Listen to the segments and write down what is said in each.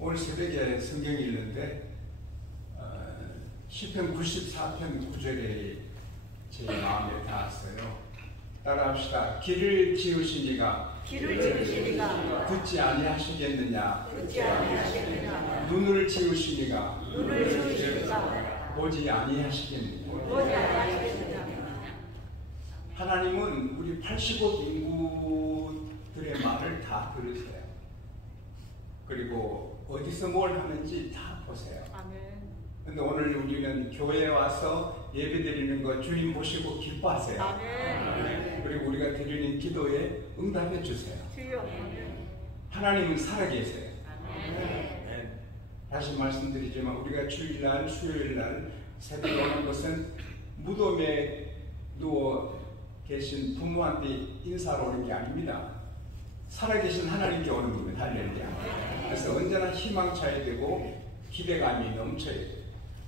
오늘 새벽에 성경 읽는데 시편 94편 9절에 제 마음에 닿았어요. 따라합시다. 길을 지으신 이가 듣지 아니하시겠느냐. 눈을 지으신 이가 보지 아니하시겠느냐. 하나님은 우리 80억 인구들의 말을 다 들으세요. 그리고 어디서 뭘 하는지 다 보세요. 근데 오늘 우리는 교회에 와서 예배 드리는 거 주님 보시고 기뻐하세요. 아멘. 그리고 우리가 드리는 기도에 응답해 주세요. 하나님은 살아계세요. 네. 다시 말씀드리지만 우리가 주일날, 수요일날 새벽에 오는 것은 무덤에 누워 계신 부모한테 인사로 오는 게 아닙니다. 살아계신 하나님께 오는 겁니다. 할렐루야. 그래서 언제나 희망차야 되고 기대감이 넘쳐야 돼요.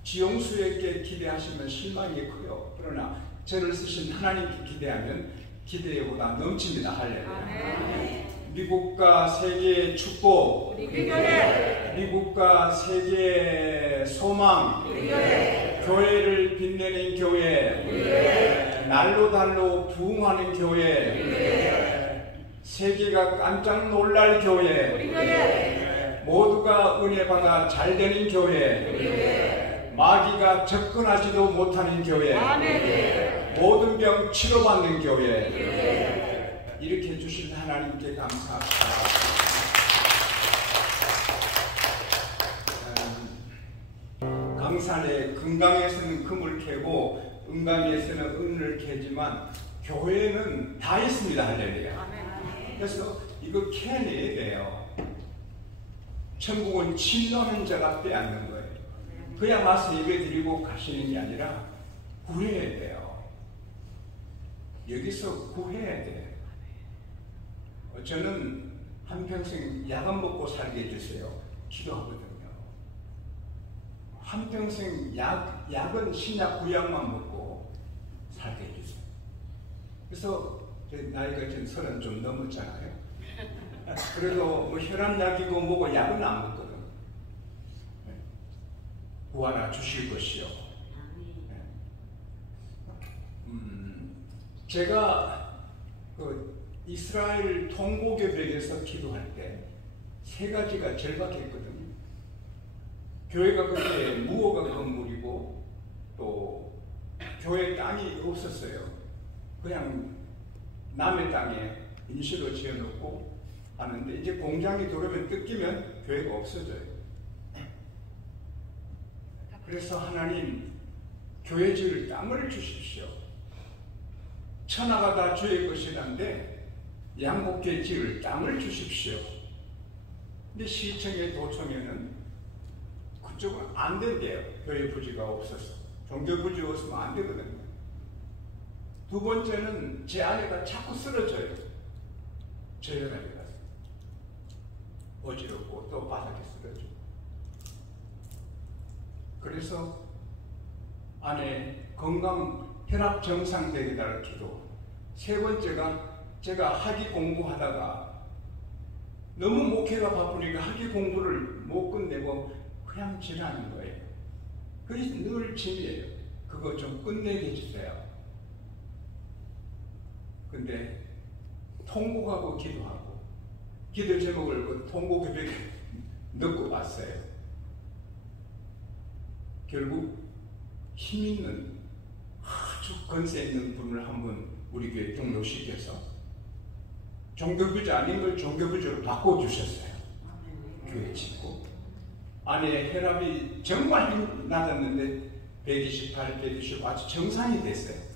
지용수에게 기대하시면 실망이 커요. 그러나 저를 쓰신 하나님께 기대하면 기대보다 넘칩니다. 할렐루야. 미국과 세계의 축복, 미국과 세계의 소망, 교회를 빛내는 교회, 날로 달로 부흥하는 교회, 세계가 깜짝 놀랄 교회, 모두가 은혜 받아 잘 되는 교회, 마귀가 접근하지도 못하는 교회, 모든 병 치료받는 교회, 이렇게 주신 하나님께 감사합니다. 강산에 금강에서는 금을 캐고 은강에서는 은을 캐지만 교회는 다 있습니다. 할렐루야. 그래서 이거 캐내야 돼요. 천국은 침노하는 자가 빼앗는 거예요. 그냥 와서 예배 드리고 가시는 게 아니라 구해야 돼요. 여기서 구해야 돼요. 저는 한평생 약은 먹고 살게 해주세요. 기도하거든요. 한평생 약은 신약 구약만 먹고 살게 해주세요. 그래서 나이가 지금 30 좀 넘었잖아요. 그래도 뭐 혈압약이고 뭐고 약은 안 먹거든. 구하라 주실 것이요. 제가 그 이스라엘 통곡의벽에서 기도할 때 3가지가 절박했거든요. 교회가 그때 무허가 건물이고 또 교회 땅이 없었어요. 그냥 남의 땅에 임시로 지어놓고 하는데 이제 공장이 들어오면 뜯기면 교회가 없어져요. 그래서 하나님 교회 지을 땅을 주십시오. 천하가 다 주의 것이란데 양복계 지을 땅을 주십시오. 근데 시청에 도청에는 그쪽은 안 된대요. 교회 부지가 없어서. 종교 부지 없으면 안 되거든요. 두 번째는 제 아내가 자꾸 쓰러져요. 저혈압이 가서 어지럽고 또 바닥에 쓰러지고. 그래서 아내 건강 혈압 정상되게 달라 기도. 3번째가 제가 학위 공부하다가 너무 목회가 바쁘니까 학위 공부를 못 끝내고 그냥 지나는 거예요. 그게 늘 짐이에요. 그거 좀 끝내게 해주세요. 근데 통곡하고 기도하고 기도 제목을 그 통곡에게 넣고 봤어요. 결국 힘 있는 아주 건세 있는 분을 한번 우리 교회에 등록시켜서 종교부자 아닌 걸 종교부자로 바꿔주셨어요. 교회 짓고 아내 혈압이 정말 낮았는데 128, 125 아주 정상이 됐어요.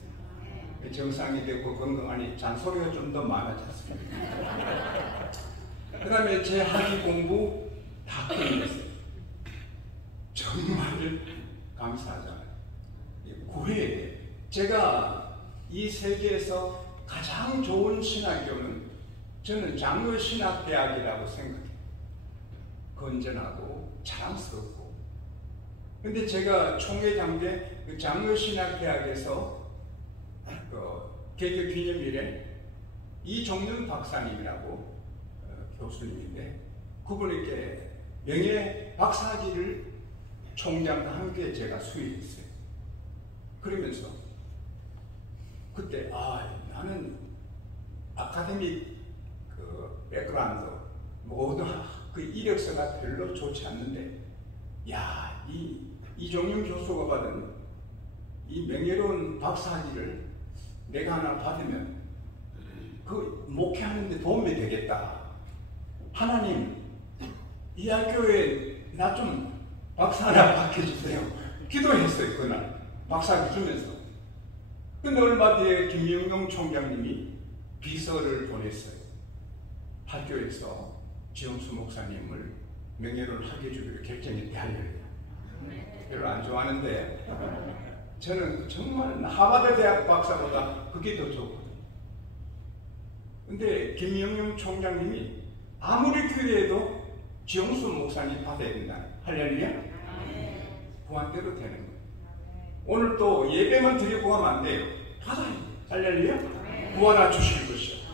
정상이 되고 건강하니 잔소리가 좀 더 많아졌습니다. 그 다음에 제 학위 공부 다 끝냈어요. 정말 감사하잖아요. 구해야 돼요. 제가 이 세계에서 가장 좋은 신학교는 저는 장로신학대학이라고 생각해요. 건전하고 자랑스럽고. 근데 제가 총회장 때 그 장로신학대학에서 개교 기념일에 이종윤 박사님이라고 교수님인데 그분에게 명예 박사학위를 총장과 함께 제가 수여했어요. 그러면서 그때 나는 아카데믹 그 백그라운드 모든 그 이력서가 별로 좋지 않는데 이종윤 교수가 받은 이 명예로운 박사학위를 내가 하나 받으면 그 목회하는 데 도움이 되겠다. 하나님, 이 학교에 나 좀 박사 하나 박혀주세요. 기도했어요. 그날 박사학위 주면서. 근데 얼마 뒤에 김영용 총장님이 비서를 보냈어요. 학교에서 지영수 목사님을 명예를 하게 주기로 결정했대. 할렐루야. 별로 안 좋아하는데 저는 정말 하버드 대학 박사보다 그게 더 좋거든요. 근데 김영용 총장님이 아무리 교회에도 지영수 목사님 받아야 된다. 할렐루야. 구한대로 되는 거예요. 오늘 또 예배만 드리고 가면 안 돼요. 받아야 돼요. 할렐루야. 구하나 주실 것이요.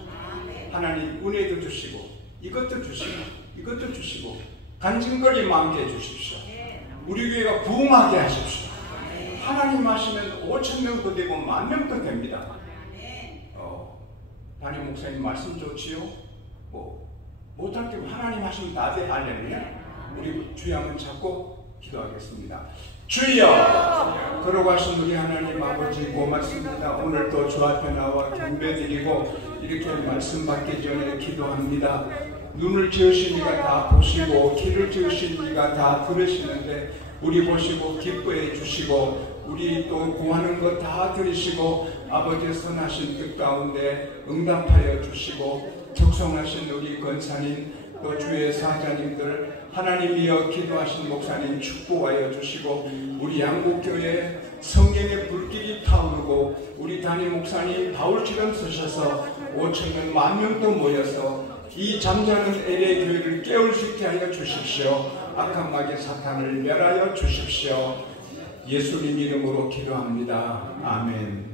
하나님 은혜도 주시고 이것도 주시고 간증거리 많게 해주십시오. 우리 교회가 부흥하게 하십시오. 하나님 하시면 5,000명도 되고 10,000명도 됩니다. 담임 목사님 말씀 좋지요? 못할 때 하나님 하시면 다 돼. 할렐루야. 우리 주여 한번 잡고 기도하겠습니다. 주여! 걸어가신 우리 하나님 아버지 고맙습니다. 오늘도 주 앞에 나와 경배드리고 이렇게 말씀 받기 전에 기도합니다. 눈을 지으신 이가 다 보시고 귀를 지으신 이가 다 들으시는데 우리 보시고 기뻐해 주시고 우리 또 구하는 것 다 들으시고 아버지의 선하신 뜻 가운데 응답하여 주시고 적성하신 우리 권사님 또 주의 사자님들 하나님이여 기도하신 목사님 축복하여 주시고 우리 양국교회 성령의 불길이 타오르고 우리 담임 목사님 바울처럼 서셔서 5,000명 10,000명도 모여서 이 잠자는 LA 교회를 깨울 수 있게 하여 주십시오. 악한 마귀 사탄을 멸하여 주십시오. 예수님 이름으로 기도합니다. 아멘.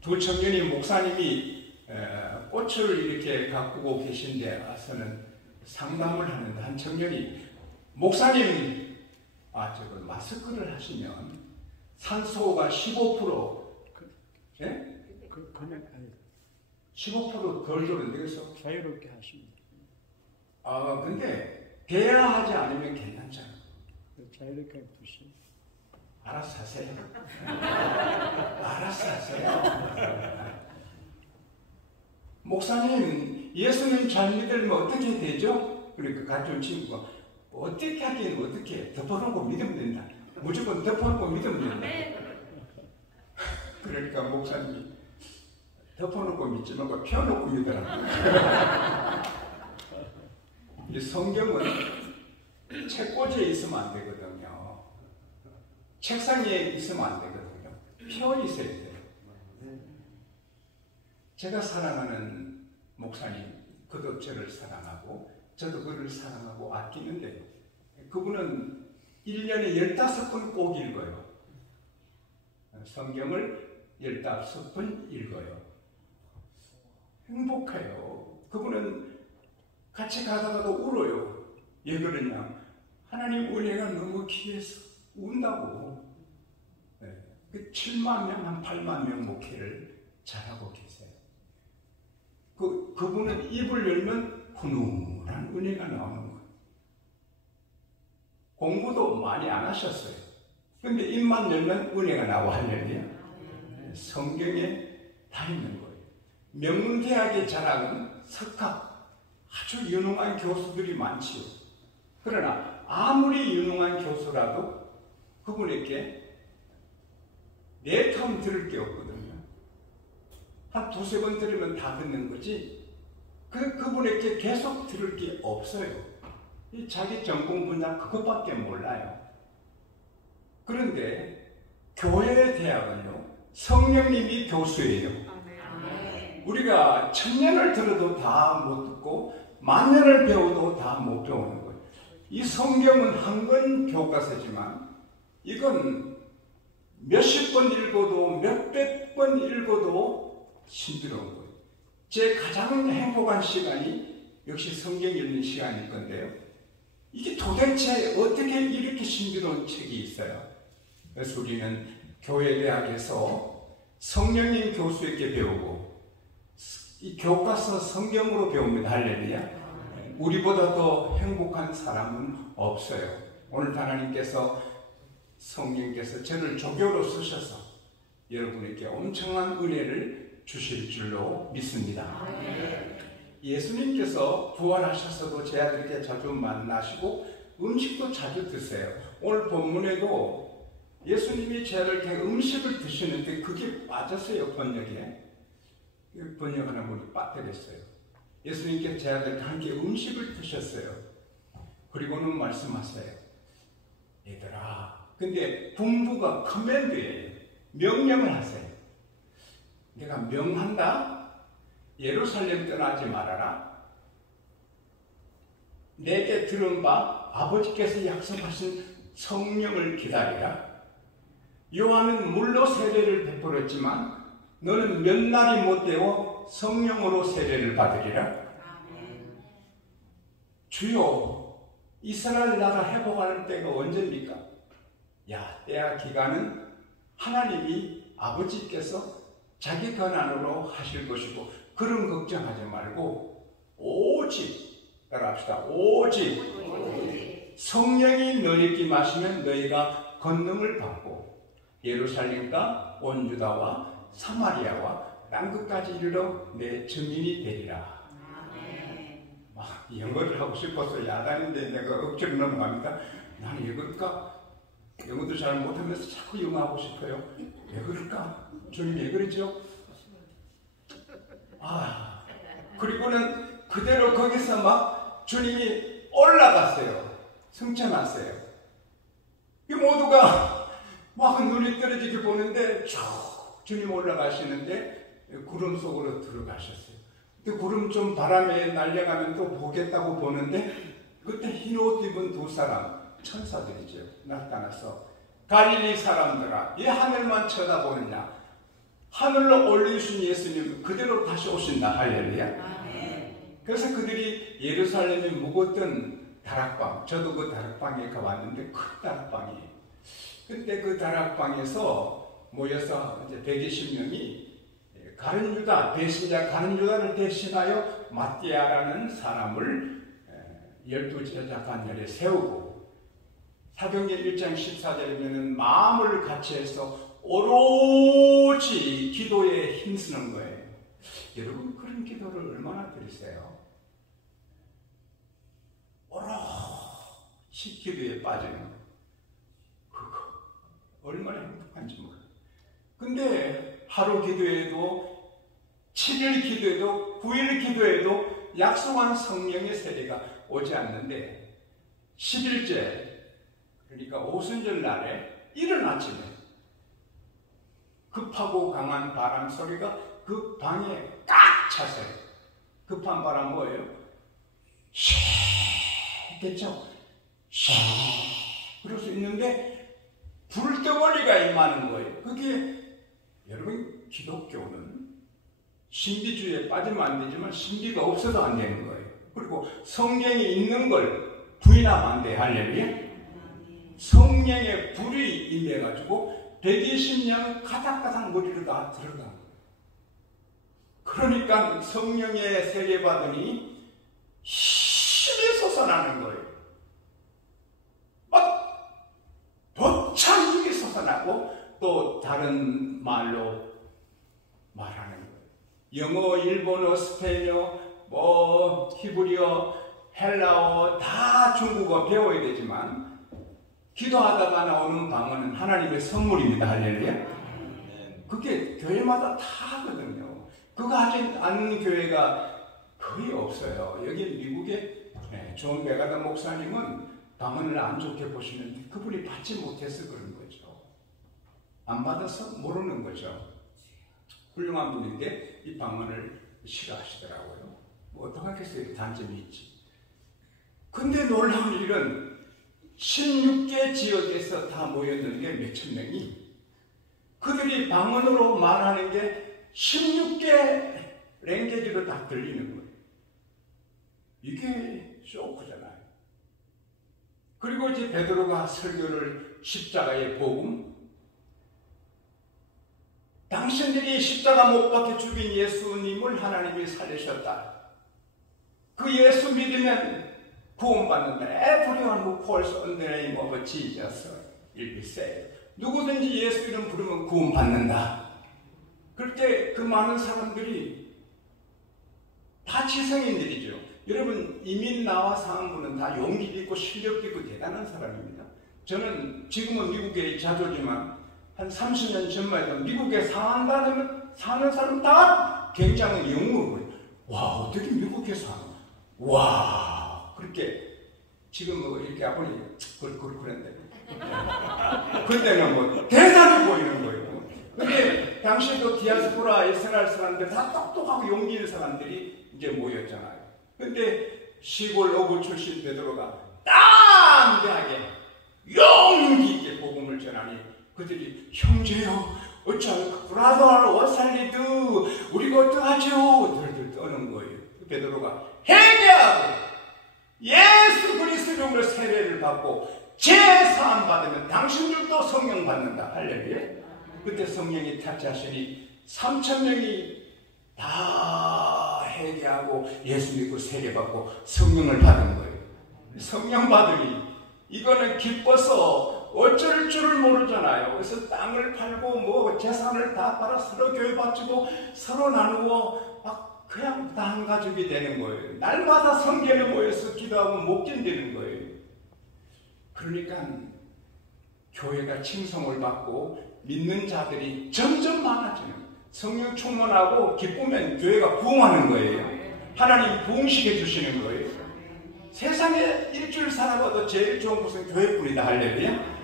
두 청년이 목사님이 꽃을 이렇게 가꾸고 계신데 와서는 상담을 하는데 한 청년이 목사님 저거 마스크를 하시면 산소가 15% 예? 그냥 아니 15% 덜 들었는데 그래서 자유롭게 하십니다. 근데 대화하지 않으면 괜찮잖아. 자유롭게 두시. 알아서 하세요. 알아서 하세요. 목사님, 예수님 잘 믿으면 어떻게 되죠? 그러니까 같은 친구가 어떻게 하긴 어떻게 덮어놓고 믿으면 된다. 무조건 덮어놓고 믿으면 된다. 그러니까 목사님이 덮어놓고 믿지 말고 펴놓고 믿으라고. 이 성경은 책꽂이에 있으면 안 되거든요. 책상에 있으면 안 되거든요. 펴 있어야 돼요. 제가 사랑하는 목사님, 그도 저를 사랑하고 저도 그를 사랑하고 아끼는데 그분은 1년에 15번 꼭 읽어요. 성경을 15번 읽어요. 행복해요. 그분은 같이 가다가도 울어요. 왜 그러냐? 하나님 은혜가 너무 귀해서 운다고. 그 7만 명, 한 8만 명 목회를 잘하고 계세요. 그분은 입을 열면 훈훈한 은혜가 나오는 거예요. 공부도 많이 안 하셨어요. 근데 입만 열면 은혜가 나와. 할렐루야. 성경에 다 있는 거예요. 명문대학의 자랑은 석학, 아주 유능한 교수들이 많지요. 그러나 아무리 유능한 교수라도 그분에게 내 텀 들을 게 없거든요. 한 2-3번 들으면 다 듣는 거지 그분에게 계속 들을 게 없어요. 자기 전공 분야 그것밖에 몰라요. 그런데 교회 대학은요, 성령님이 교수예요. 우리가 1000년을 들어도 다 못 듣고 10,000년을 배워도 다 못 배우는 거예요. 이 성경은 한 권 교과서지만 이건 몇십 번 읽어도 몇백 번 읽어도 힘들어온 거예요. 제 가장 행복한 시간이 역시 성경 읽는 시간일 건데요. 이게 도대체 어떻게 이렇게 신비로운 책이 있어요? 그래서 우리는 교회대학에서 성령님 교수에게 배우고 이 교과서 성경으로 배웁니다. 할렐루야. 우리보다 더 행복한 사람은 없어요. 오늘 하나님께서 성령께서 저를 조교로 쓰셔서 여러분에게 엄청난 은혜를 주실 줄로 믿습니다. 예수님께서 부활하셔서도 제 아들에게 자주 만나시고 음식도 자주 드세요. 오늘 본문에도 예수님이 제 아들에게 음식을 드시는데 그게 빠졌어요. 번역에. 번역하는 분이 빠뜨렸어요. 예수님께서 제 아들과 함께 음식을 드셨어요. 그리고는 말씀하세요. 얘들아, 근데 분부가 커맨드예요. 명령을 하세요. 내가 명한다. 예루살렘 떠나지 말아라. 내게 들은 바 아버지께서 약속하신 성령을 기다리라. 요한은 물로 세례를 베풀었지만 너는 몇 날이 못 되어 성령으로 세례를 받으리라. 주여, 이스라엘 나라 회복하는 때가 언제입니까? 야, 때와 기간은 하나님이 아버지께서 자기 권한으로 하실 것이고 그런 걱정하지 말고 오직 따라합시다. 오직 성령이 너희에게 마시면 너희가 권능을 받고 예루살렘과 온 유다와 사마리아와 땅끝까지 이르러 내 증인이 되리라. 막 영어를 하고 싶어서 야단인데 내가 억지로 넘어갑니다. 나는 왜 그럴까? 영어도 잘 못하면서 자꾸 영어 하고 싶어요. 왜 그럴까? 주님 왜 그러죠? 그리고는 그대로 거기서 막 주님이 올라갔어요. 승천하세요. 이 모두가 막 눈이 떨어지게 보는데 쭉 주님 올라가시는데 구름 속으로 들어가셨어요. 근데 구름 좀 바람에 날려가면 또 보겠다고 보는데 그때 흰 옷 입은 두 사람 천사들이죠. 나타나서 갈릴리 사람들아, 이 하늘만 쳐다보느냐? 하늘로 올리신 예수님 그대로 다시 오신다. 할렐루야. 그래서 그들이 예루살렘에 묵었던 다락방, 저도 그 다락방에 가봤는데 큰 다락방이에요. 그때 그 다락방에서 모여서 이제 120명이 가룟 유다, 배신자 가룟 유다를 대신하여 마띠아라는 사람을 12제자 단열에 세우고 사도행전 1장 14절에는 마음을 같이 해서 오로지 기도에 힘쓰는 거예요. 여러분 그런 기도를 얼마나 드리세요? 오롯이 기도에 빠지는 거. 그거 얼마나 행복한지 몰라요. 근데 하루 기도에도 7일 기도에도 9일 기도에도 약속한 성령의 세례가 오지 않는데 10일째 그러니까 오순절 날에 이른 아침에 급하고 강한 바람 소리가 그 방에 꽉 찼어요. 급한 바람 뭐예요? 쉐 됐죠? 쉐 그럴 수 있는데 불덩어리가 임하는 거예요. 그게 여러분 기독교는 신비주의에 빠지면 안 되지만 신비가 없어도 안 되는 거예요. 그리고 성령이 있는 걸 부인하면 안 돼. 할렐루야. 성령의 불이 임해가지고 120년 가닥가닥 머리를 다 들어간 거예요. 그러니까 성령의 세례 받으니 힘이 솟아나는 거예요. 막 벅찬 힘이 솟아나고 또 다른 말로 말하는 거예요. 영어, 일본어, 스페인어, 히브리어, 헬라어 다 중국어 배워야 되지만 기도하다가 나오는 방언은 하나님의 선물입니다. 할렐루야. 그게 교회마다 다 하거든요. 그거 하지 않는 교회가 거의 없어요. 여기 미국에 존 베가다 목사님은 방언을 안 좋게 보시는데 그분이 받지 못해서 그런 거죠. 안 받아서 모르는 거죠. 훌륭한 분인데 이 방언을 싫어하시더라고요. 뭐 어떡하겠어요. 단점이 있지. 근데 놀라운 일은 16개 지역에서 다 모였는데 몇천 명이 그들이 방언으로 말하는 게 16개 랭귀지로 다 들리는 거예요. 이게 쇼크잖아요. 그리고 이제 베드로가 설교를 십자가의 복음, 당신들이 십자가 못 박혀 죽인 예수님을 하나님이 살리셨다. 그 예수 믿으면 구원받는다. Everyone who calls on the name of Jesus will be saved. 누구든지 예수 이름 부르면 구원받는다. 그럴 때 그 많은 사람들이 다 지성인들이죠. 여러분, 이민 나와 사는 분은 다 용기 있고 실력 있고 대단한 사람입니다. 저는 지금은 미국에 자주 오지만 한 30년 전만 해도 미국에 사는 사람 다 굉장히 영웅을 와, 어떻게 미국에 사나? 와, 그렇게 지금 뭐 이렇게 하보니 그런데 그때는 뭐 대단해 보이는 거예요. 근데 당시에도 디아스포라 이스라엘 사람들 다 똑똑하고 용기 있는 사람들이 이제 모였잖아요. 근데 시골 어부 출신 베드로가 담대하게 용기 있게 복음을 전하니 그들이 형제요, 어쩌면 브라더 워살리드 우리가 어떡하죠? 들들 떠는 거예요. 베드로가 회개하고 예수 그리스도 이름으로 세례를 받고 제사함 받으면 당신들도 성령 받는다. 할렐루야. 그때 성령이 탑재하시니 3,000명이 다 회개하고 예수 믿고 세례 받고 성령을 받은 거예요. 성령 받으니 이거는 기뻐서 어쩔 줄을 모르잖아요. 그래서 땅을 팔고 뭐 재산을 다 팔아 서로 교회 바치고 서로 나누고 막 그냥 다 한 가족이 되는 거예요. 날마다 성전에 모여서 기도하고 못 견디는 거예요. 그러니까 교회가 칭송을 받고 믿는 자들이 점점 많아지는, 성령 충만하고 기쁘면 교회가 부흥하는 거예요. 하나님 부흥시켜 주시는 거예요. 세상에 일주일 살아봐도 제일 좋은 곳은 교회뿐이다. 할렐루야.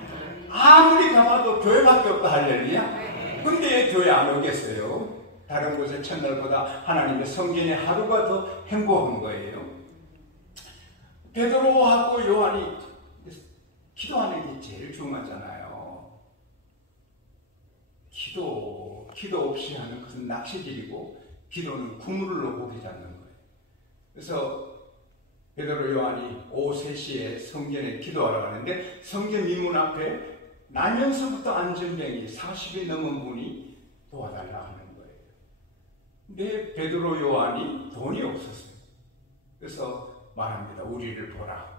아무리 가봐도 교회밖에 없다. 할렐루야. 근데 왜 교회 안 오겠어요? 다른 곳의 첫날보다 하나님의 성전의 하루가 더 행복한 거예요. 베드로하고 요한이 기도하는 게 제일 중요하잖아요. 기도 없이 하는 것은 낚시질이고 기도는 그물로 고기 잡는 거예요. 그래서 베드로 요한이 오후 3시에 성전에 기도하러 가는데 성전 민문 앞에 나면서부터 안전병이 40이 넘은 분이 도와달라 하는 거예요. 근데 베드로 요한이 돈이 없었어요. 그래서 말합니다. 우리를 보라.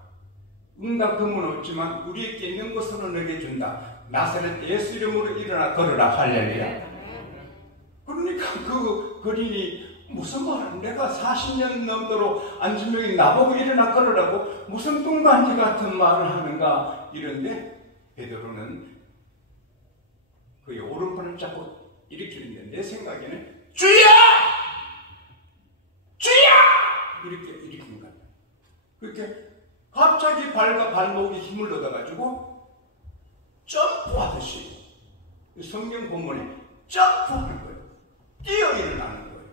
응답 금은 없지만 우리에게 있는 것으로 너에게 준다. 나사렛 예수 이름으로 일어나 걸으라. 할렐루야. 그러니까 그 거린이 무슨 말을, 내가 40년 넘도록 안전병이 나보고 일어나 걸으라고 무슨 뚱간지 같은 말을 하는가 이런데 베드로는 그의 오른팔을 잡고 일으키는데 내 생각에는 주야! 주야! 이렇게 일으킨 거야. 그렇게 갑자기 발과 발목에 힘을 얻어가지고 점프하듯이 성경 본문에 점프하는 거예요. 뛰어 일어나는 거예요.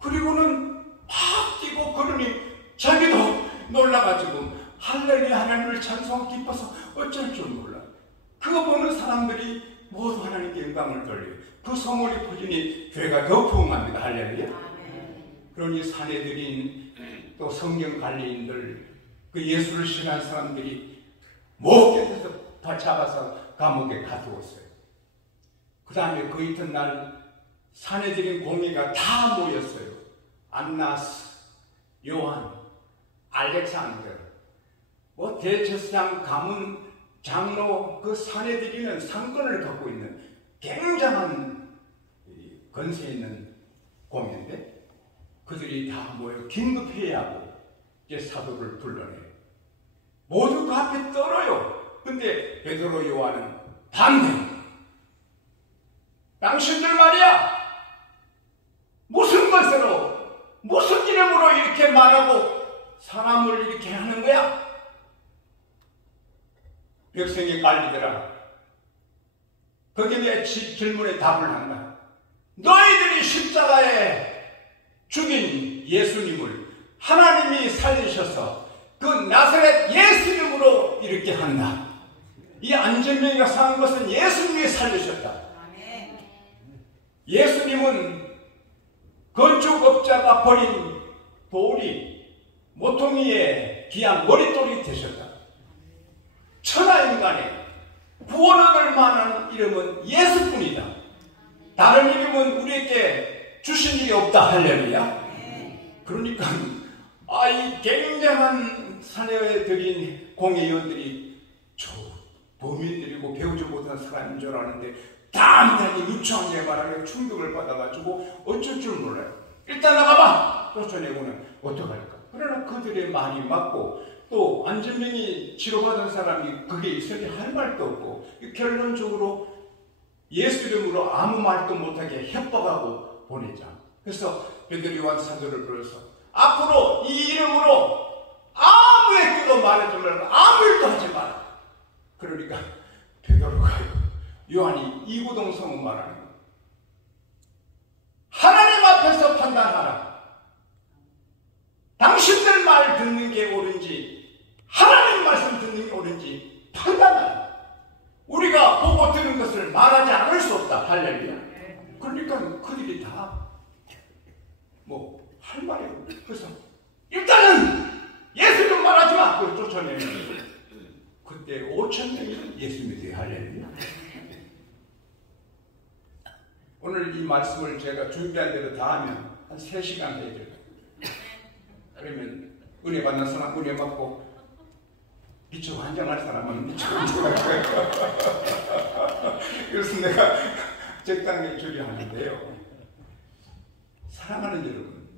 그리고는 막 뛰고 그러니 자기도 놀라가지고 할렐루야 하나님을 찬송하고 기뻐서 어쩔 줄 몰라. 그거 보는 사람들이 모두 하나님께 영광을 돌려요. 그 소문이 퍼지니 교회가 더 부흥합니다. 할렐루야. 그러니 사내들인 또 성경 관리인들 그 예수를 신한 사람들이 못 견뎌서 잡아서 감옥에 가두었어요. 그 다음에 그 이튿날 사내들인 공회가 다 모였어요. 안나스, 요한, 알렉산더, 뭐 대제사장, 가문, 장로, 그 사내들이는 상권을 갖고 있는 굉장한 건세 있는 공회인데 그들이 다 모여 긴급회의하고 이제 사도를 불러내요. 모두 그 앞에 떨어요. 근데 베드로 요한은 반대. 당신들 말이야, 무슨 것으로 무슨 이름으로 이렇게 말하고 사람을 이렇게 하는 거야? 백성이 깔리더라. 거기에 질문에 답을 한다. 너희들이 십자가에 죽인 예수님을 하나님이 살리셔서 그 나사렛 예수 이름으로 이렇게 한다. 이 안전병이가 사는 것은 예수님이 살리셨다. 예수님은 건축업자가 버린 돌이 모퉁이의 귀한 머릿돌이 되셨다. 천하인간의 구원을 얻을 만한 이름은 예수뿐이다. 다른 이름은 우리에게 주신 일이 없다. 할렐루야. 그러니까 이 굉장한 사내에 들인 공회의원들이 저 범인들이고 배우지 못한 사람인 줄 알았는데 단단히 유치한 게 말하며 충격을 받아가지고 어쩔 줄 몰라요. 일단 나가봐! 쫓아내고는 어떡할까? 그러나 그들의 말이 맞고 또 안전병이 치료받은 사람이 그게 있으니 할 말도 없고 결론적으로 예수 이름으로 아무 말도 못하게 협박하고 보내자. 그래서 베드로 요한 사도를 불러서 앞으로 이 이름으로 아무에게도 말하지 말고 아무 일도 하지 마라. 그러니까 베드로가 요한이 이구동성은 말하는 거예요. 하나님 앞에서 판단하라. 당신들 말 듣는 게 옳은지 하나님 말씀 듣는 게 옳은지 판단하라. 우리가 보고 들은 것을 말하지 않을 수 없다. 할렐루야. 그러니까 그들이 다 할 말이 없고 그래서 일단은 예수 좀 말하지 마. 그걸 쫓아내는 거예요. 그때 5,000명이 예수 믿어요. 할렐루야. 오늘 이 말씀을 제가 준비한 대로 다 하면 한 3시간 해야 돼요. 그러면 은혜 받는 사람 은혜 받고 미쳐 환장할 사람은 미쳐 환장할 거예요. 그래서 내가 적당히 조리하는데요. 사랑하는 여러분,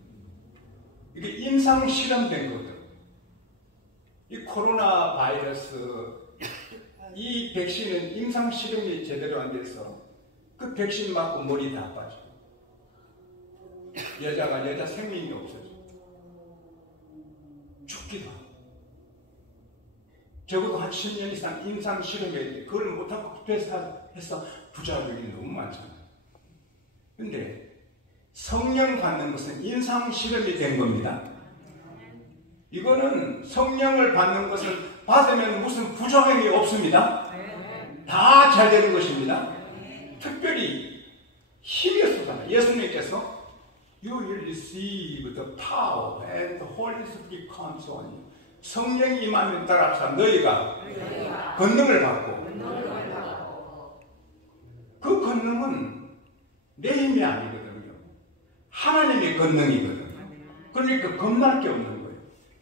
이게 임상 실험된 거거든. 이 코로나 바이러스 이 백신은 임상 실험이 제대로 안 돼서 그 백신 맞고 머리 다 빠지고 여자가 여자 생명이 없어져 죽기도 하고 적어도 한 10년 이상 임상 실험해야 돼. 그걸 못하고 해서 부작용이 너무 많잖아요. 근데 성령 받는 것은 임상 실험이 된 겁니다. 이거는 성령을 받는 것은 받으면 무슨 부작용이 없습니다. 다 잘 되는 것입니다. 특별히 힘이 쏟아나. 예수님께서 You will receive the power and the Holy Spirit comes on you. 성령이 임하면 따라서 너희가 권능을 받고 그 권능은 내 힘이 아니거든요. 하나님의 권능이거든요. 그러니까 겁날 게 없는 거예요.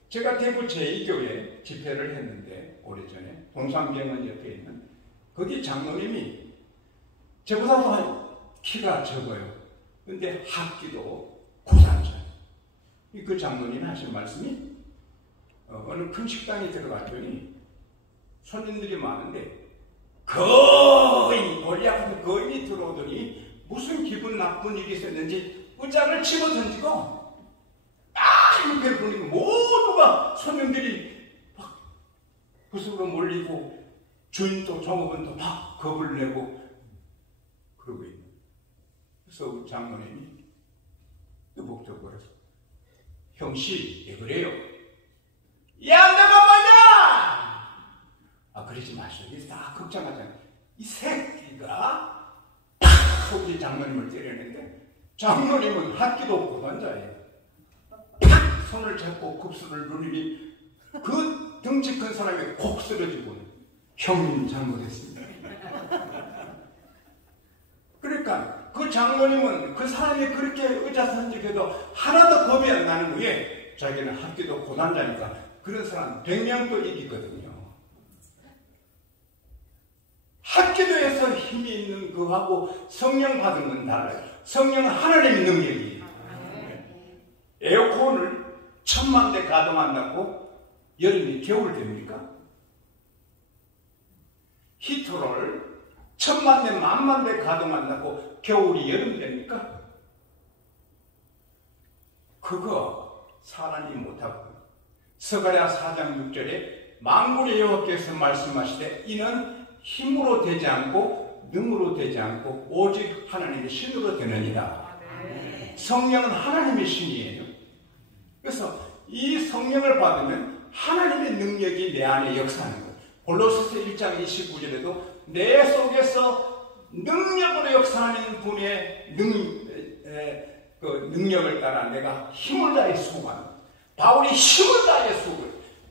제가 대구 제2교회 집회를 했는데 오래전에 동산병원 옆에 있는 거기 장로님이 저보다도 키가 적어요. 근데 학기도 고산자예요. 그 장로님이 하신 말씀이 어느 큰 식당에 들어갔더니 손님들이 많은데 거의 거인이 들어오더니 무슨 기분 나쁜 일이 있었는지 의자를 집어 던지고 이렇게 보니까 모두가 손님들이 막 부스로 몰리고 주인도 종업원도 막 겁을 내고 그러고 있는. 그래서 장로님이 뜨복적거려서 형씨 왜 그래요? 야 내가 뭐냐? 그러지 마시오. 다 걱정하잖아요. 이 새끼가 팍 우리 장로님을 때렸는데 장로님은 학기도 고단자예요. 팍 손을 잡고 급수를 누르니 그 덩치 큰 사람이 콕 쓰러지고 형님 잘못했습니다. 그러니까 그 장로님은 그 사람이 그렇게 의자선직해도 하나도 겁이 안 나는 후에 자기는 학기도 고난자니까 그런 사람 100명도 이기거든요. 학기도에서 힘이 있는 그하고 성령 받은 건 달라요. 성령은 하나님의 능력이에요. 에어컨을 1000만 대 가동한다고 여름이 겨울 됩니까? 히터를 1000만 대, 10,000만 대 가동한다고 겨울이 여름 됩니까? 그거 사람이 못하고 스가랴 4장 6절에 만군의 여호와께서 말씀하시되 이는 힘으로 되지 않고 능으로 되지 않고 오직 하나님의 신으로 되느니라. 성령은 하나님의 신이에요. 그래서 이 성령을 받으면 하나님의 능력이 내 안에 역사하는 거예요. 골로새서 1장 29절에도 내 속에서 능력으로 역사하는 분의 능력을 따라 내가 힘을 다해 수고하는 바울이 힘을 다해서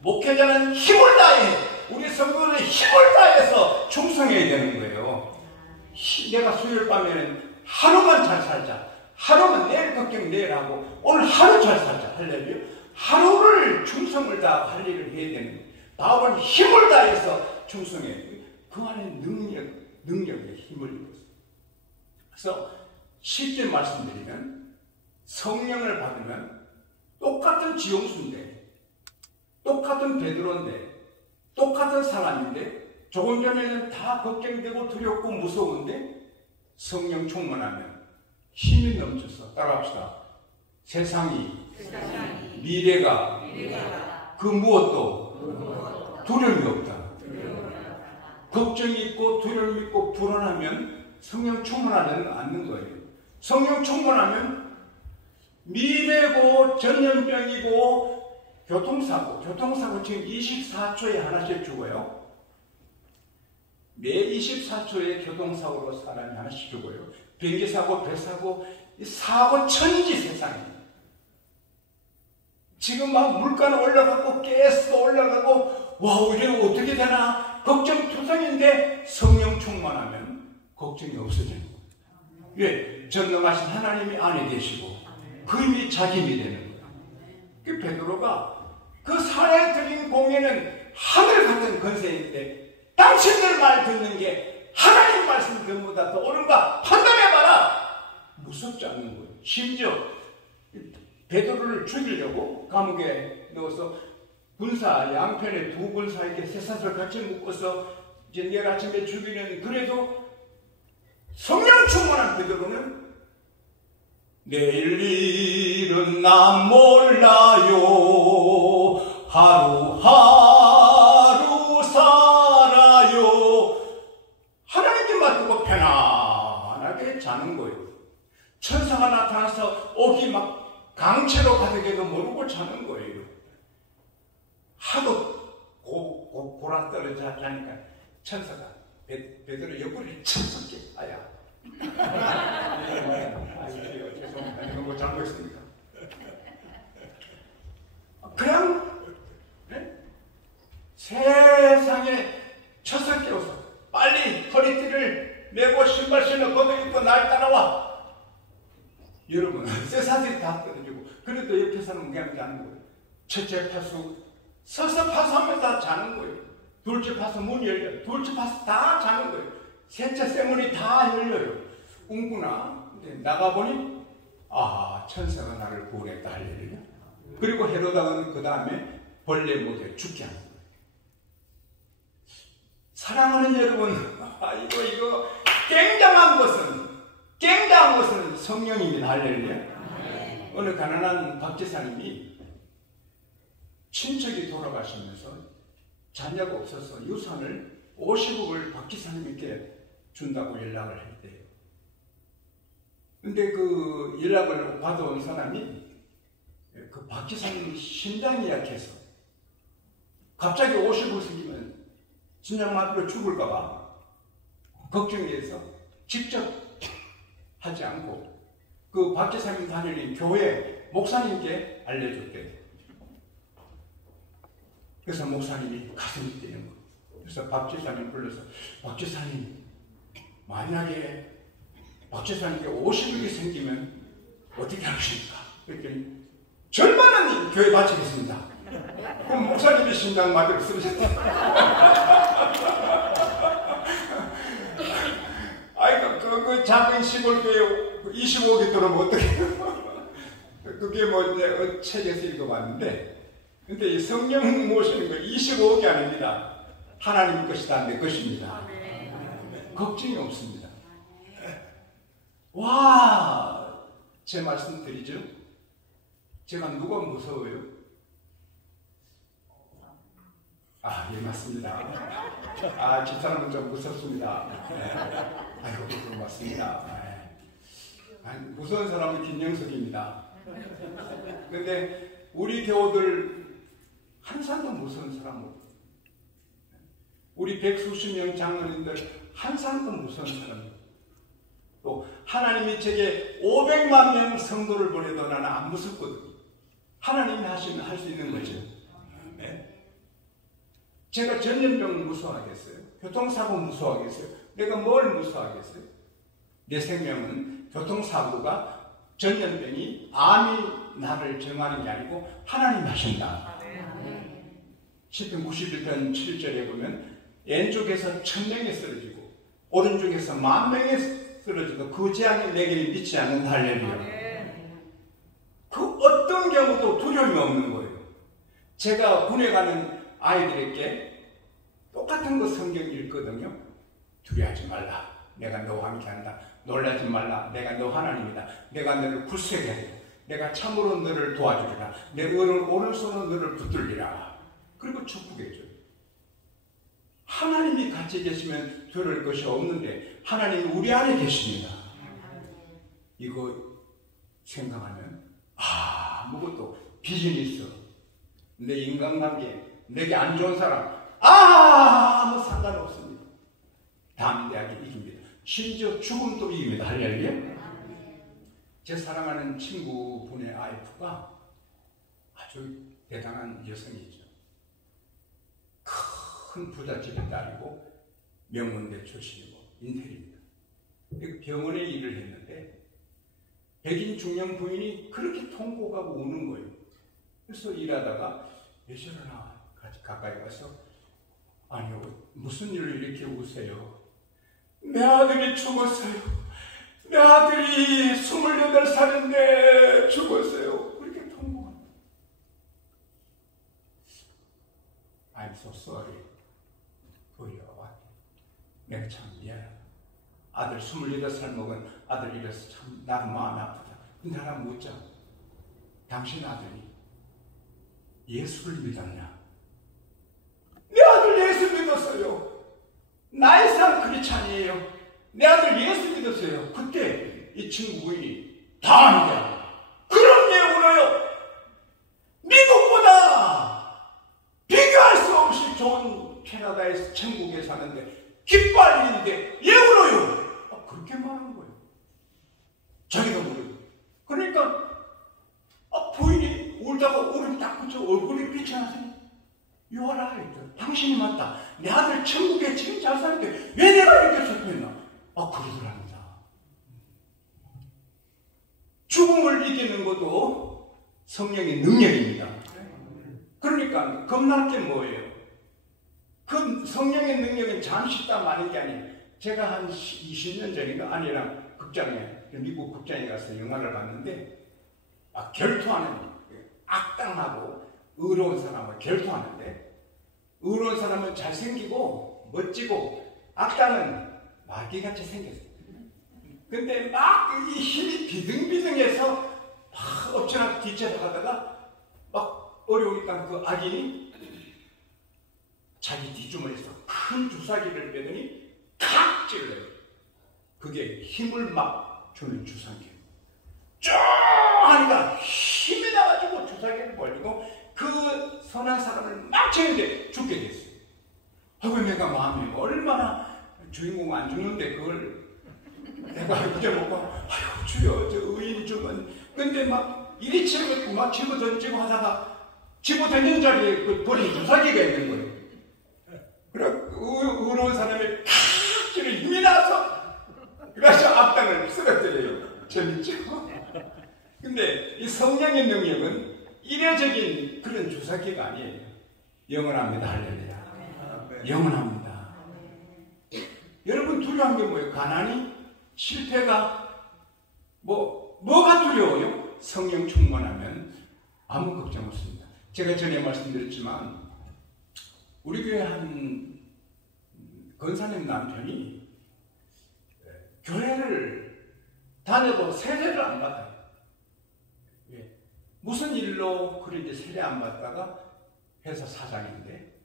목회자는 힘을 다해 우리 성도들은 힘을 다해서 충성해야 되는 거예요. 내가 수요일 밤에는 하루만 잘 살자. 하루만 내일 걱정 내일 하고 오늘 하루 잘 살자. 할렐루야. 하루를 충성을 다 할 일을 해야 되는 거예요. 바울은 힘을 다해서 충성해. 그 안에 능력의 힘을 입었어요. 그래서 쉽게 말씀드리면 성령을 받으면 똑같은 지용수인데 똑같은 베드로인데 똑같은 사람인데 조금 전에는 다 걱정되고 두렵고 무서운데 성령 충만하면 힘이 넘쳐서 따라합시다. 세상이 미래가 그 무엇도 두려움이 없다. 걱정이 있고 두려움이 있고 불안하면 성령 충만하지 않는 거예요. 성령 충만하면 미래고 전염병이고 교통사고 지금 24초에 하나씩 죽어요. 매 24초에 교통사고로 사람이 하나씩 죽어요. 비행기사고, 배사고, 사고 천지 세상입니다. 지금 막 물가는 올라가고 가스도 올라가고 와 이게 어떻게 되나 걱정투성인데 성령 충만하면 걱정이 없어지는 거예요. 왜? 전능하신 하나님이 안에 계시고 그 힘이 자기 힘이 되는 거예요. 그 베드로가 그 산에 들인 공예는 하늘 같은 건세인데 당신들 말 듣는 게 하나님 말씀 듣는보다 더 옳은가 판단해봐라. 무섭지 않는 거예요. 심지어 베드로를 죽이려고 감옥에 넣어서 군사 양편에 두 군사에게 쇠사슬 같이 묶어서 이제 내일 아침에 죽이는 그래도 성령 충만한 베드로는 내일 일은 난 몰라요 하루하루 살아요 하나님께 맡기고 편안하게 자는 거예요. 천사가 나타나서 옥이 막 강체로 가득해도 모르고 자는 거예요. 하도 고라 떨어져 자니까 천사가 베드로 옆구리를 쳤었게 아야. 죄송합니다. 이거 뭐 잘못했습니까? 그냥 세상에 쳤을 깨워서 빨리 허리띠를 메고 신발 신어 걷어 입고 날 따라와. 여러분 쇠사슬이 다 떨어지고 그래도 옆에서는 그냥 자는 거예요. 첫째 파수 서서 파수하면 다 자는 거예요. 둘째 파수 문이 열려요. 둘째 파수 다 자는 거예요. 셋째 쇠문이 다 열려요. 웅구나 나가보니 아 천사가 나를 구원했다 할렐루야. 그리고 헤로다는 그 다음에 벌레 목에 죽게 하는 거예요. 사랑하는 여러분 이거 굉장한 것은 성령입니다. 할렐루야. 어느 가난한 박지사님이 친척이 돌아가시면서 자녀가 없어서 유산을 50억을 박지사님께 준다고 연락을 했대요. 근데 그 연락을 받아온 사람이 그 박지사님 심장이 약해서 갑자기 50억 생기면 심장마비로 죽을까봐 걱정해서 직접 하지 않고 그 박지사님 다니는 교회 목사님께 알려줬대요. 그래서 목사님이 가슴이 뛰는 거예요. 그래서 박지사님 불러서 박지사님 만약에 박지사님께 50억이 생기면 어떻게 하십니까? 그랬더니 절반은 교회 바치겠습니다. 그럼 목사님이 심장마비로 쓰러졌다. 아이고 그 작은 시골교회 25억이 들어오면 어떡해요? 그게 뭐 이제 책에서 읽어봤는데 근데 이 성령 모시는 거 25억이 아닙니다. 하나님 것이다 내 것입니다. 걱정이 없습니다. 와, 제 말씀 드리죠? 제가 누가 무서워요? 아, 예, 맞습니다. 아, 집사람은 좀 무섭습니다. 아이고, 그건 맞습니다. 아니, 무서운 사람은 김영석입니다. 근데 우리 교우들 한 사람도 무서운 사람 없어요. 우리 백수십 명 장로님들 한 사람도 무서운 사람 없어요. 또 하나님이 제게 500만 명 성도를 보내도 나는 안 무섭거든요. 하나님이 하시면 할 수 있는 거죠. 네. 제가 전염병 무서워하겠어요? 교통사고 무서워하겠어요? 내가 뭘 무서워하겠어요? 내 생명은 교통사고가 전염병이 암이 나를 정하는 게 아니고 하나님이 하신다. 시편 91편 7절에 보면 왼쪽에서 1000명이 쓰러지고 오른쪽에서 10,000명이 쓰러지고 그 재앙이 내게 미치지 않는다. 할렐루야. 그 어떤 경우도 두려움이 없는 거예요. 제가 군에 가는 아이들에게 똑같은 거 성경 읽거든요. 두려워하지 말라. 내가 너와 함께 한다. 놀라지 말라. 내가 너 하나님이다. 내가 너를 굳세게 한다. 내가 참으로 너를 도와주리라. 내 오른손으로 너를 붙들리라. 그리고 축복해줘요. 하나님이 같이 계시면 두려울 것이 없는데 하나님이 우리 안에 계십니다. 이거 생각하면 아무것도 비즈니스, 내 인간관계, 내게 안 좋은 사람 아무 상관없습니다. 담대하게 이깁니다. 심지어 죽음도 이깁니다. 할렐루야. 제 사랑하는 친구분의 와이프가 아주 대단한 여성이죠. 큰 부잣집의 딸이고 명문대 출신이고 인텔입니다. 병원에 일을 했는데 백인 중년 부인이 그렇게 통곡하고 우는 거예요. 그래서 일하다가 왜 저러나 가까이 가서 아니요, 무슨 일을 이렇게 우세요? 내 아들이 죽었어요. 내 아들이 28살인데 죽었어요. 그렇게 통곡합니다. I'm so sorry. 내가 참 미안하다. 아들 28살 먹은 아들 이래서 참 나도 마음이 아프다. 근데 하나 묻자. 당신 아들이 예수를 믿었냐? 내 아들 예수 믿었어요. 나이상 크리스찬이에요. 내 아들 예수 믿었어요. 그때 이 친구 부인이 다 아니야. 그런 예 울어요. 미국보다 비교할 수 없이 좋은 캐나다에서 천국에 사는데 기뻐할 일인데 예 울어요. 그렇게 말하는 거예요. 자기가 울어요. 그러니까 부인이 울다가 오줌 딱 붙여 얼굴이 빛이 나더니 You are right. 당신이 맞다. 내 아들 천국에 지금 잘 사는데 왜 내가 이렇게 슬퍼했나? 그러더랍니다. 죽음을 이기는 것도 성령의 능력입니다. 그러니까 겁날 게 뭐예요? 그 성령의 능력은 잠시 있다 마는 게 아니에요. 제가 한 20년 전인가 아내랑 극장에, 미국 극장에 가서 영화를 봤는데 결투하는 악당하고 의로운 사람을 결투하는데 의로운 사람은 잘생기고 멋지고 악당은 마귀같이 생겼어요. 근데 막 이 힘이 비등비등해서 막 엎쳐나 뒤쳐서 가다가 막 어려우니까 그 악인이 자기 뒷주머니에서 큰 주사기를 빼더니 탁 찔러요. 그게 힘을 막 주는 주사기예요. 쭉 하니까 힘이 나가지고 주사기를 벌리고 그 선한 사람을 막 치는데 죽게 됐어요. 내가 마음이 얼마나 주인공 안 죽는데 그걸 내가 그때 먹고 아유 주여 저 의인 죽은 근데 막 이리 치고 막 치고 던지고 하다가 치고 던진 자리에 그 버린 주사기가 있는 거예요. 그래 의로운 사람이 탁 치는 힘이 나서 그래서 악당을 쓰러뜨려요. 재밌죠? 근데 이 성령의 능력은 이례적인 그런 주사기가 아니에요. 영원합니다. 할렐루야. 영원합니다. 여러분 두려운 게 뭐예요? 가난이? 실패가? 뭐가 두려워요? 성령 충만하면 아무 걱정 없습니다. 제가 전에 말씀드렸지만 우리 교회 한 권사님 남편이 교회를 다녀도 세례를 안 받아요. 무슨 일로 그런지 세례 안 받다가 회사 사장인데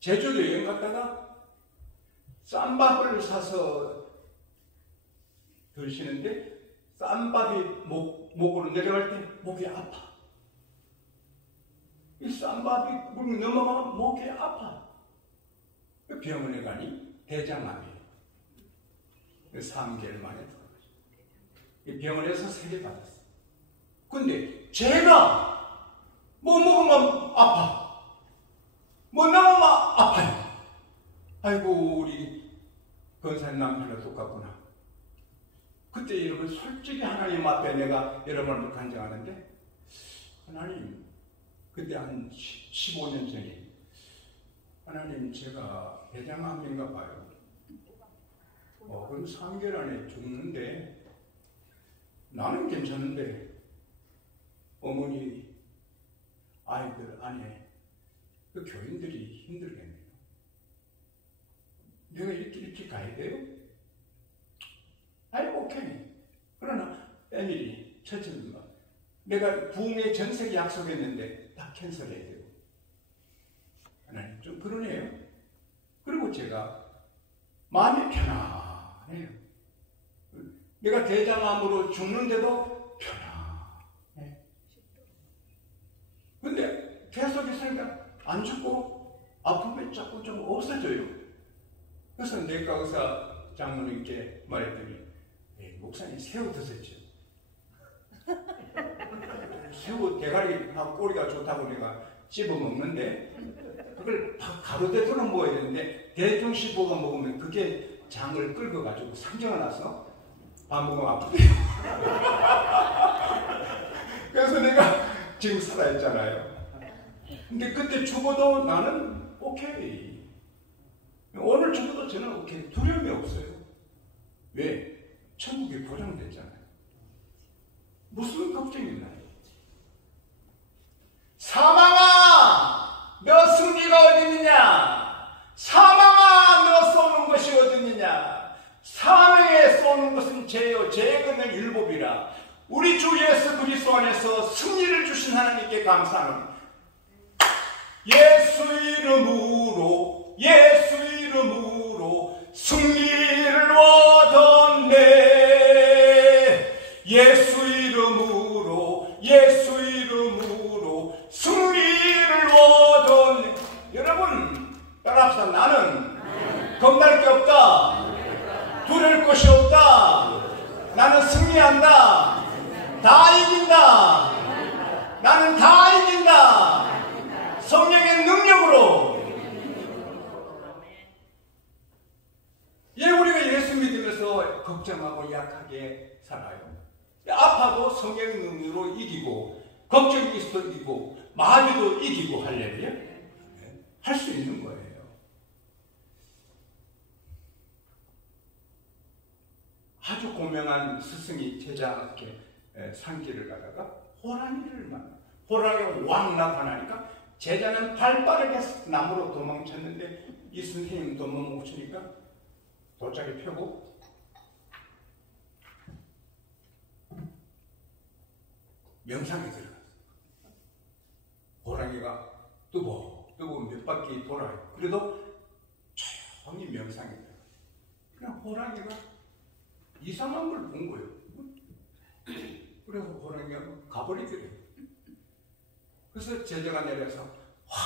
제주도 여행 갔다가 쌈밥을 사서 드시는데 쌈밥이 목으로 내려갈 때 목이 아파. 이 쌈밥이 물 넘어가면 목이 아파. 병원에 가니 대장암이에요. 3개월 만에 돌아가죠. 병원에서 세례 받았어요. 근데 제가 뭐 먹으면 아파, 뭐 나오면 아파요. 아이고 우리 권사님 남편과 똑같구나. 그때 이러면 솔직히 하나님 앞에 내가 여러분을 간증하는데, 하나님, 그때 한 15년 전에, 하나님 제가 대장암인가 봐요. 그럼 3개월 안에 죽는데 나는 괜찮은데 어머니, 아이들, 아내, 그 교인들이 힘들겠네요. 내가 이렇게 가야 돼요? 아니, 오케이. 그러나 에밀리, 첫째는 내가 부흥회 전세기 약속했는데 다 캔슬해야 돼요. 하나님 좀 그러네요. 그리고 제가 마음이 편안해요. 내가 대장암으로 죽는데도 편안해. 근데 계속 있으니까 안 죽고 아픔이 조금 없어져요. 그래서 내과 의사 장모님께 말했더니, 목사님 새우 드셨죠? 새우 대가리하고 꼬리가 좋다고 내가 씹어 먹는데 그걸 가로대도로 먹어야 되는데 대중식보가 먹으면 그게 장을 긁어가지고 상처가 나서 밥 먹으면 아프대요. 그래서 내가 지금 살아있잖아요. 근데 그때 죽어도 나는 오케이. 오늘 죽어도 저는 오케이. 두려움이 없어요. 왜? 천국이 보장됐잖아요. 무슨 걱정이 있나요? 사망아, 너 승리가 어디 있느냐? 사망아, 너 쏘는 것이 어디 있느냐? 사망에 쏘는 것은 죄요, 죄의 근원 율법이라. 우리 주 예수 그리스도 안에서 승리를 주신 하나님께 감사하노니 예수 이름으로, 예수 이름으로 승리를 얻었네. 예수 이름으로, 예수 이름으로 승리를 얻었네. 여러분 따라합시다. 나는 겁날 게 없다. 두려울 것이 없다. 나는 승리한다. 다 이긴다. 나는 다 이긴다. 성령의 능력으로. 우리가 예수 믿으면서 걱정하고 약하게 살아요. 아파도 성령의 능력으로 이기고, 걱정이 있어도 이기고, 마귀도 이기고 할렐루야. 할 수 있는 거예요. 아주 고명한 스승이 제자께 산길을 가다가 호랑이를 만나. 호랑이가 왕 나타나니까 제자는 발빠르게 나무로 도망쳤는데 이 선생님 도망 못 치니까 돌짝이 펴고 명상에 들어갔어. 호랑이가 뜨고 몇 바퀴 돌아요. 그래도 조용히 명상에 들어갔어. 그냥 호랑이가 이상한 걸 본 거예요. 그래서 호랑이가 가버리더래요. 그래서 제자가 내려서, 와,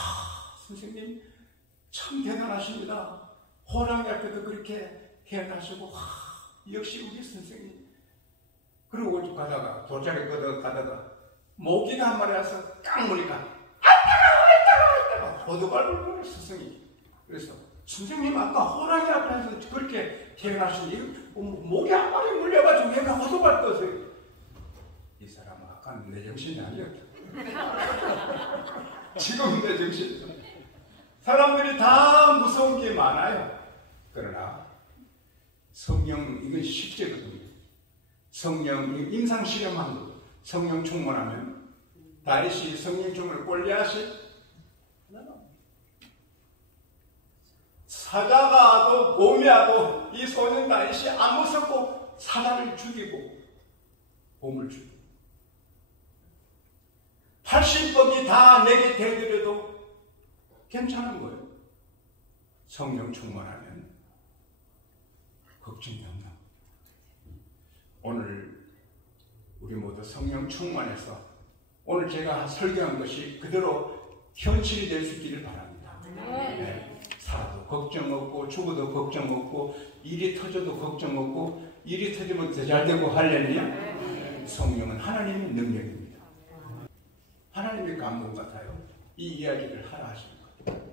선생님 참 대단하십니다. 호랑이 앞에도 그렇게 태어나시고, 와, 역시 우리 선생님. 그리고 가다가 도자기 가다가 모기가 한 마리 와서 깡 무니까 아따가 호두발을 보는 스승이. 그래서 선생님 아까 호랑이 앞에서 그렇게 태어나시니 모기 한 마리 물려가지고 얘가 호두발 떠서요. 이 사람은 아까는 내 정신이 아니었다. 지금 내 정신. 사람들이 다 무서운 게 많아요. 그러나 성령, 이건 실제거든요. 성령 임상 실험한 거. 성령 충만하면 다윗이 성령 충만을 골리앗이 사자가도 곰이야도 이 소년 다윗이 안 무섭고 사자를 죽이고 곰을 죽이고 80법이 다 내게 대드려도 괜찮은 거예요. 성령 충만하면 걱정이 없나. 오늘 우리 모두 성령 충만해서 오늘 제가 설교한 것이 그대로 현실이 될 수 있기를 바랍니다. 네. 살아도 걱정 없고 죽어도 걱정 없고 일이 터져도 걱정 없고 일이 터지면 더 잘 되고 할렐루야. 성령은 하나님의 능력입니다. 하나님의 감동 같아요. 이 이야기를 하라 하시는 거예요.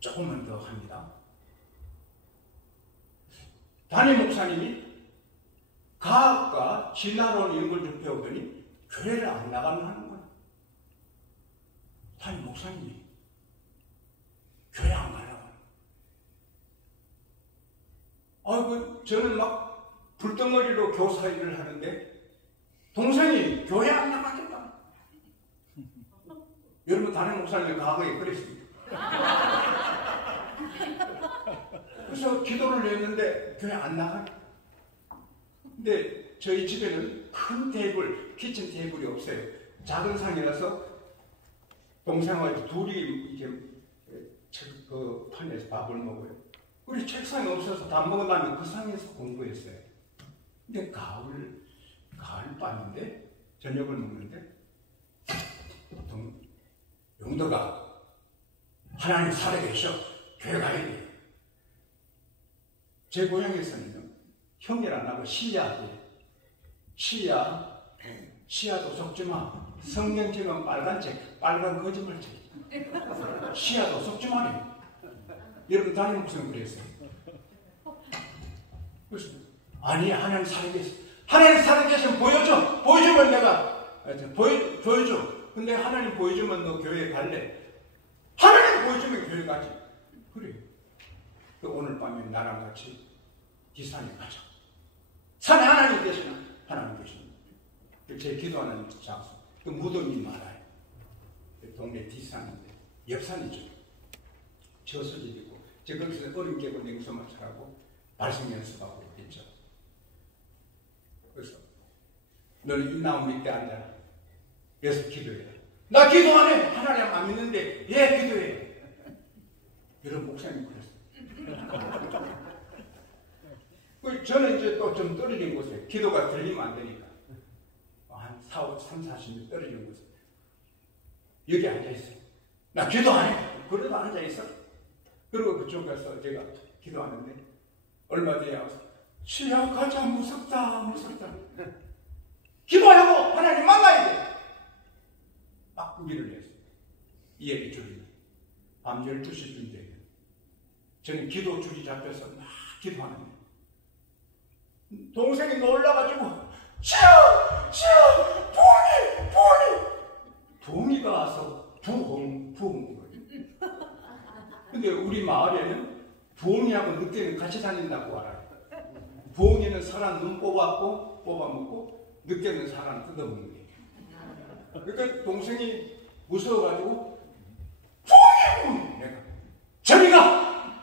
조금만 더 합니다. 담임 목사님이 과학과 진화론 이런 걸 좀 배우더니 교회를 안 나가는 하는 거예요. 담임 목사님이 교회 안 가라고. 아이고, 저는 막 불덩어리로 교사 일을 하는데 동생이 교회 안 나가겠다. 여러분, 담임 목사님이 과거에 그랬습니다. 그래서 기도를 했는데 교회 안 나가요. 근데 저희 집에는 큰 테이블, 키친 테이블이 없어요. 작은 상이라서 동생하고 둘이 이렇게 그 판에서 밥을 먹어요. 우리 책상이 없어서 밥 먹은 다음에 그 상에서 공부했어요. 근데 가을 밤인데 저녁을 먹는데 용도가 하나님 살아계셔. 교회 가야 돼요. 제 고향에서는요, 형일 안 하고 시야도 섞지 마. 성경책은 빨간 책, 빨간 거짓말책. 시야도 섞지 마래요. 여러분, 담임 목사님 그랬어요. 그래서 아니, 하나님 살아계셔. 하나님 살아계시면 보여줘. 보여주면 내가 보여줘. 근데 하나님 보여주면 너 교회에 갈래? 하나님 보여주면 교회 가지. 그래. 오늘 밤에 나랑 같이 뒷산에 가자. 산에 하나님 계시나? 하나님 계십니다. 제 기도하는 장소. 그 무덤이 많아요. 동네 뒷산인데 옆산이죠. 저수지이고 제가 거기서 어린 깨고 냉소만 잘하고 발성 연습하고 있죠. 그래서 너는 이 나무 밑에 앉아라. 여기서 기도해라. 나 기도 안 해. 하나님 안 믿는데 예, 기도해. 여러분, 목사님 그랬어요. 저는 이제 또 좀 떨어진 곳에 기도가 들리면 안 되니까 한 3-40명 떨어진 곳에 여기 앉아있어요. 나 기도 안 해. 그래도 앉아있어. 그리고 그쪽 가서 제가 기도하는데 얼마 뒤에 와서 시야 가자. 무섭다. 기도하고 하나님 만나야 돼. 막 꾸기를 했어요. 이 얘기 줄이면 밤 12시쯤 되면 저는 기도 줄이 잡혀서 막 기도하는데 동생이 놀라가지고 시야 부엉이가 와서 부엉 거예요. 근데 우리 마을에는 부엉이하고 늑대는 같이 다닌다고 알아요. 부엉이는 사람 눈 뽑아먹고 늑대는 사람 뜯어먹는 거예요. 그러니까 동생이 무서워가지고 부엉이! 내가 저리가!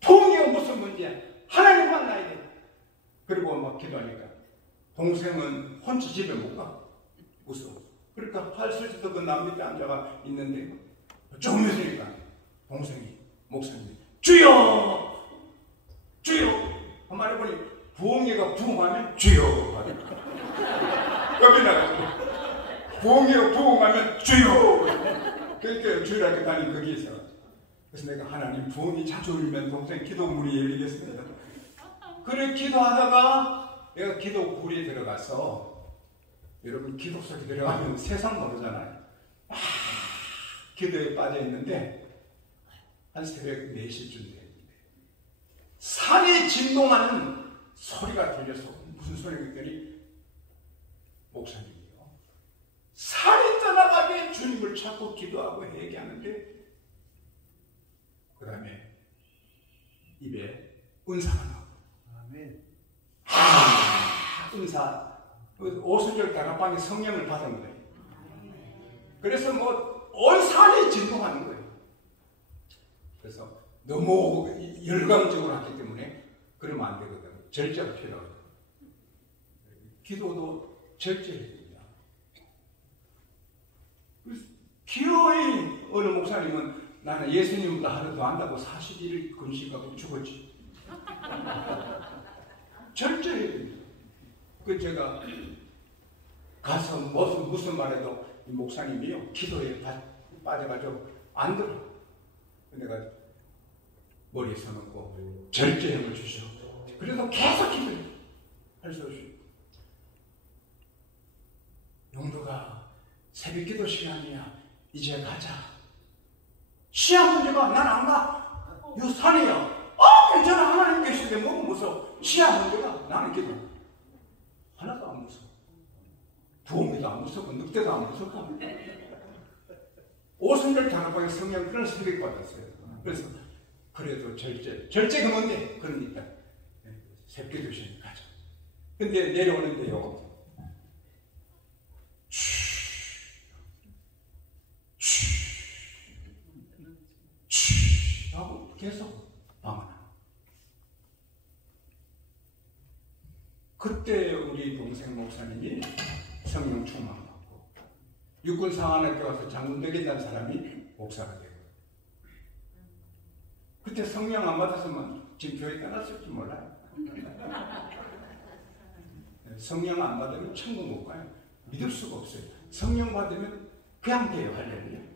부엉이가 무슨 문제야? 하나님 만나야 돼. 그리고 막 기도하니까 동생은 혼자 집에 못 가. 무서워. 그러니까 팔설지도 그 남 밑에 앉아가 있는데 조금 있으니까 동생이 목사님 주여! 그 말해보니 부엉이가 부흥하면 주여! 겁이 나가지고 부엉이가 부흥하면 주여! 그러니까 주일학교 다닌 거기 있어. 그래서 내가 하나님 부엉이 자주 울면 동생 기도문이 열리겠습니다. 그래 기도하다가 내가 기도굴에 들어가서 여러분 기도 속에 들어가면 세상 모르잖아요. 기도에 빠져 있는데 한 새벽 4시쯤 됐는데 산이 진동하는 소리가 들려서 무슨 소리가 있더니 목사님이요. 산이 떠나가게 주님을 찾고 기도하고 얘기하는데 그 다음에 입에 은사가 나오고 아멘. 은사 오순절 다락방에 성령을 받은 거예요. 그래서 온 산이 진동하는 거예요. 그래서 너무 열광적으로 하기 때문에 그러면 안 되거든. 절제가 필요하거든. 기도도 절제해야 됩니다. 기어이 어느 목사님은 나는 예수님보다 하루 더 한다고 41일 금식하고 죽었지. 절제해야 됩니다. 그 제가 가서 무슨 말해도 이 목사님이요 기도에 빠져가지고 안 들어. 내가 머리에 서놓고 절제형을 주시오. 그래서 계속 기도해. 할 수 없이 용도가 새벽기도 시간이야. 이제 가자. 시험 문제가 난 안 가. 요 산이야. 괜찮아. 하나님 계시는데 뭐 무서워. 시험 문제가 나는 기도. 하나도 안 무서워. 부엉이도 안 무섭고 늑대도 안 무섭고 오순절 다락방에 성령 그런 새벽 받았어요. 그래서 그래도 절제가 뭔데? 그러니까 새벽 교시는 가자. 근데 내려오는데요. 하고 계속 방언하고. 그때 우리 동생 목사님이 성령 충만받고 육군상안학교 와서 장군 되겠다는 사람이 목사가 되고, 그때 성령 안 받았으면 지금 교회 떠났을지 몰라요. 성령 안 받으면 천국 못 가요. 믿을 수가 없어요. 성령 받으면 그냥 돼요. 할렐루야.